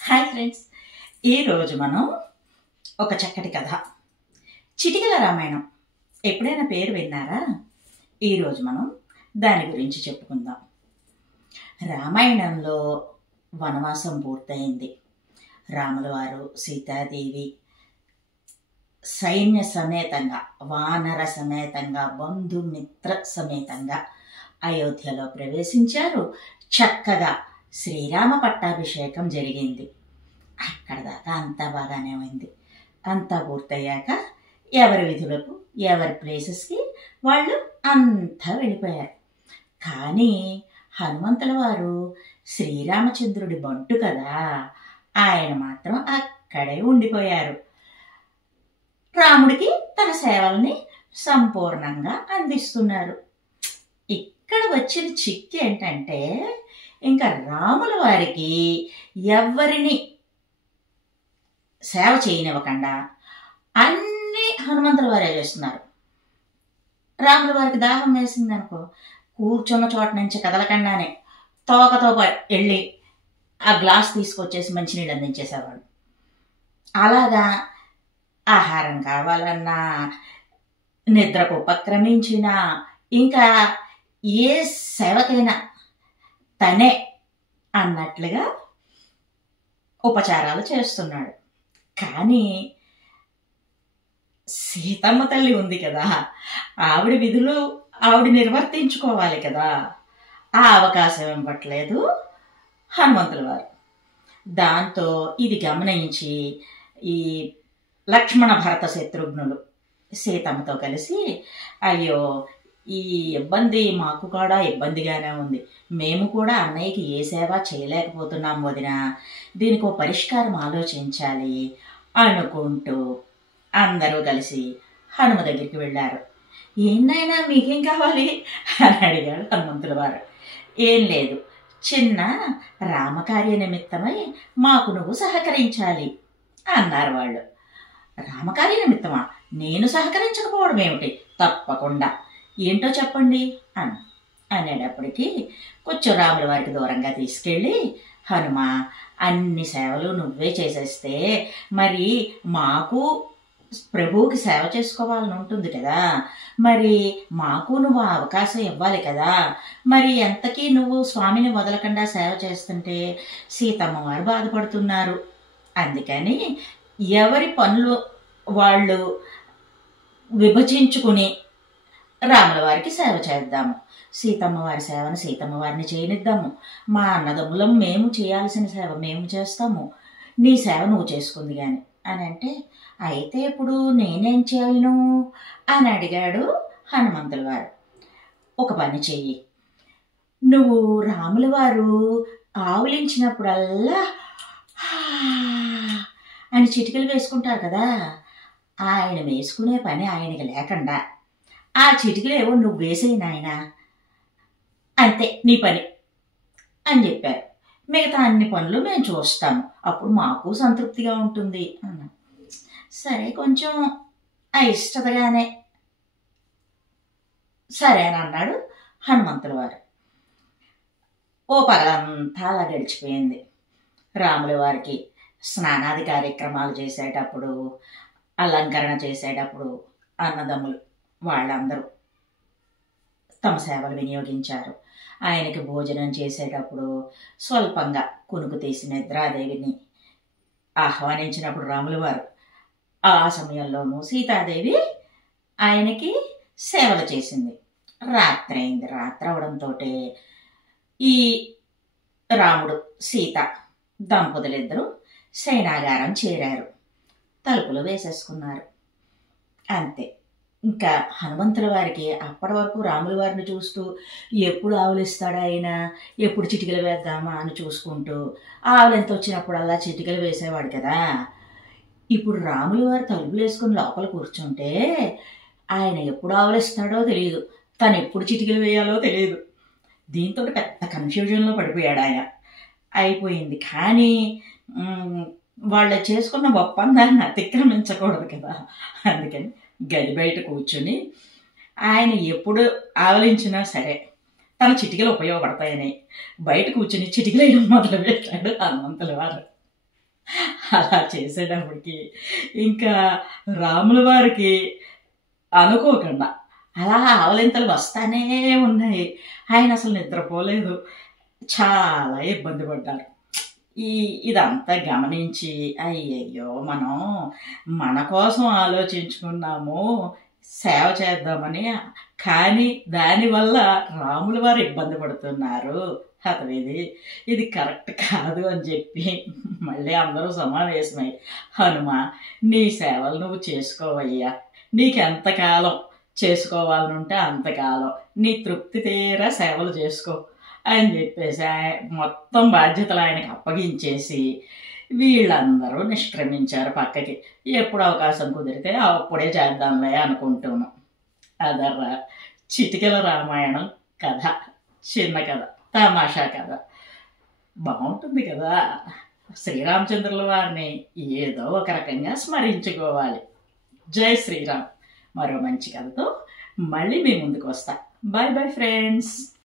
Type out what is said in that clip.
Hi friends, ఈరోజు మనం ఒక చక్కటి కథ చిటికెల రామాయణం ఎప్పుడైనా పేరు విన్నారా? ఈరోజు మనం దాని గురించి చెప్పుకుందాం. రామాయణంలో వనవాసం పూర్తయింది. రాముల వారు సీతాదేవి సైన్య సమేతంగా, వానర సమేతంగా, బంధుమిత్ర సమేతంగా అయోధ్యలో ప్రవేశించారు. చక్కగా శ్రీరామ పట్టాభిషేకం జరిగింది. అక్కడ దాకా అంతా బాగానే ఉంది. అంతా పూర్తయ్యాక ఎవరి విధులకు, ఎవరి ప్లేసెస్కి వాళ్ళు అంతా వెళ్ళిపోయారు. కానీ హనుమంతుల వారు శ్రీరామచంద్రుడి బంటు కదా, ఆయన మాత్రం అక్కడే ఉండిపోయారు. రాముడికి తన సేవల్ని సంపూర్ణంగా అందిస్తున్నారు. ఇక్కడ వచ్చిన చిక్కు ఏంటంటే, ఇంకా రాముల వారికి ఎవరిని సేవ చేయనివ్వకుండా అన్నీ హనుమంతుల వారే చేస్తున్నారు. రాముల వారికి దాహం వేసింది అనుకో, కూర్చున్న చోట నుంచి కదలకుండానే తోకతో వెళ్ళి ఆ గ్లాస్ తీసుకొచ్చేసి మంచినీళ్ళు అందించేసేవాడు. అలాగా ఆహారం కావాలన్నా, నిద్రకు ఉపక్రమించినా, ఇంకా ఏ సేవకైనా తనే అన్నట్లుగా ఉపచారాలు చేస్తున్నాడు. కానీ సీతమ్మ తల్లి ఉంది కదా, ఆవిడ విధులు ఆవిడ నిర్వర్తించుకోవాలి కదా, ఆ అవకాశం ఇవ్వట్లేదు హనుమంతుల వారు. దాంతో ఇది గమనించి ఈ లక్ష్మణ భరత శత్రుఘ్నులు సీతమ్మతో కలిసి, అయ్యో ఈ ఇబ్బంది మాకు కూడా ఇబ్బందిగానే ఉంది, మేము కూడా అన్నయ్యకి ఏ సేవ చేయలేకపోతున్నాం వదిన, దీనికి ఒక పరిష్కారం ఆలోచించాలి అనుకుంటూ అందరూ కలిసి హనుమ దగ్గరికి వెళ్ళారు. ఏంటైనా మీకేం కావాలి అని అడిగాడు హనుమంతుల వారు. ఏం లేదు, చిన్న రామకార్య నిమిత్తమై మాకు నువ్వు సహకరించాలి అన్నారు వాళ్ళు. రామకార్య నిమిత్తమా? నేను సహకరించకపోవడం ఏమిటి? తప్పకుండా, ఏంటో చెప్పండి అనేటప్పటికీ కొంచెం రాముల వారికి దూరంగా తీసుకెళ్ళి, హనుమ, అన్ని సేవలు నువ్వే చేసేస్తే మరి మాకు ప్రభువుకి సేవ చేసుకోవాలని ఉంటుంది కదా, మరి మాకు నువ్వు ఆ అవకాశం ఇవ్వాలి కదా, మరి ఎంతకీ నువ్వు స్వామిని వదలకుండా సేవ చేస్తుంటే సీతమ్మ వారు బాధపడుతున్నారు, అందుకని ఎవరి పనులు వాళ్ళు విభజించుకుని రాముల వారికి సేవ చేద్దాము, సీతమ్మ వారి సేవను సీతమ్మ వారిని చేయనిద్దాము, మా అన్నదమ్ములం మేము చేయాల్సిన సేవ మేము చేస్తాము, నీ సేవ నువ్వు చేసుకుంది కానీ అని అంటే, అయితే ఇప్పుడు నేనేం చేయను అని అడిగాడు హనుమంతుల వారు. ఒక పని చెయ్యి, నువ్వు రాముల వారు ఆవులించినప్పుడల్లా అని చిటికలు వేసుకుంటారు కదా, ఆయన వేసుకునే పని ఆయనకి లేకుండా ఆ చిటికలు ఏవో నువ్వు వేసేయి నాయనా, అంతే నీ పని అని చెప్పారు. మిగతా అన్ని పనులు మేము చూస్తాము, అప్పుడు మాకు సంతృప్తిగా ఉంటుంది అన్నా. సరే, కొంచెం అయిష్టతగానే సరే అని అన్నాడు హనుమంతుల వారు. ఓ పగలంతా అలా గడిచిపోయింది. రాముల వారికి స్నానాది కార్యక్రమాలు చేసేటప్పుడు, అలంకరణ చేసేటప్పుడు అన్నదమ్ములు వాళ్ళందరూ తమ సేవలు వినియోగించారు. ఆయనకి భోజనం చేసేటప్పుడు స్వల్పంగా కునుకు తీసి నిద్రాదేవిని ఆహ్వానించినప్పుడు రాముల వారు ఆ సమయంలోనూ సీతాదేవి ఆయనకి సేవలు చేసింది. రాత్రి అయింది. రాత్రి అవడంతో ఈ రాముడు సీత దంపతులిద్దరూ శయనాగారం చేరారు. తలుపులు వేసేసుకున్నారు. అంతే. ఇంకా హనుమంతుల వారికి అప్పటి వరకు రాముల వారిని చూస్తూ ఎప్పుడు ఆవులిస్తాడా ఆయన, ఎప్పుడు చిటికలు వేద్దామా అని చూసుకుంటూ ఆవులెంత వచ్చినప్పుడల్లా చిటికలు వేసేవాడు కదా, ఇప్పుడు రాముల వారు తలుపులు వేసుకుని లోపల కూర్చుంటే ఆయన ఎప్పుడు ఆవులిస్తాడో తెలియదు, తను ఎప్పుడు చిటికలు వేయాలో తెలియదు. దీంతో పెద్ద కన్ఫ్యూజన్లో పడిపోయాడు ఆయన. అయిపోయింది. కానీ వాళ్ళు చేసుకున్న ఒప్పందాన్ని అతిక్రమించకూడదు కదా, అందుకని గది బయట కూర్చుని ఆయన ఎప్పుడు ఆవలించినా సరే తన చిటికలు ఉపయోగపడతాయని బయట కూర్చుని చిటికలు వేయడం మొదలుపెట్టాడు హనుమంతుల వారు. అలా చేసేటప్పటికి ఇంకా రాముల వారికి అనుకోకుండా అలా ఆవలింతలు వస్తానే ఉన్నాయి. ఆయన అసలు నిద్రపోలేదు. చాలా ఇబ్బంది పడ్డారు. ఇదంతా గమనించి అయ్యయ్యో మనం మన కోసం ఆలోచించుకున్నాము సేవ చేద్దామని, కానీ దానివల్ల రాముల వారు ఇబ్బంది పడుతున్నారు, ఇది కరెక్ట్ కాదు అని చెప్పి మళ్ళీ అందరూ సమావేశమై, హనుమ నీ సేవలు నువ్వు చేసుకోవయ్యా, నీకెంతకాలం చేసుకోవాలనుంటే అంతకాలం నీ తృప్తి తీరా సేవలు చేసుకో అని చెప్పేసి మొత్తం బాధ్యతలు ఆయనకి అప్పగించేసి వీళ్ళందరూ నిష్క్రమించారు పక్కకి. ఎప్పుడు అవకాశం కుదిరితే అప్పుడే చేద్దాంలే అనుకుంటున్నాం. అదర్రా చిటికెల రామాయణం కథ, చిన్న కథ, తమాషా కథ, బాగుంటుంది కదా. శ్రీరామచంద్రుల వారిని ఏదో ఒక రకంగా స్మరించుకోవాలి. జై శ్రీరామ్. మరో మంచి కథతో మళ్ళీ మీ ముందుకు వస్తా. Bye bye friends.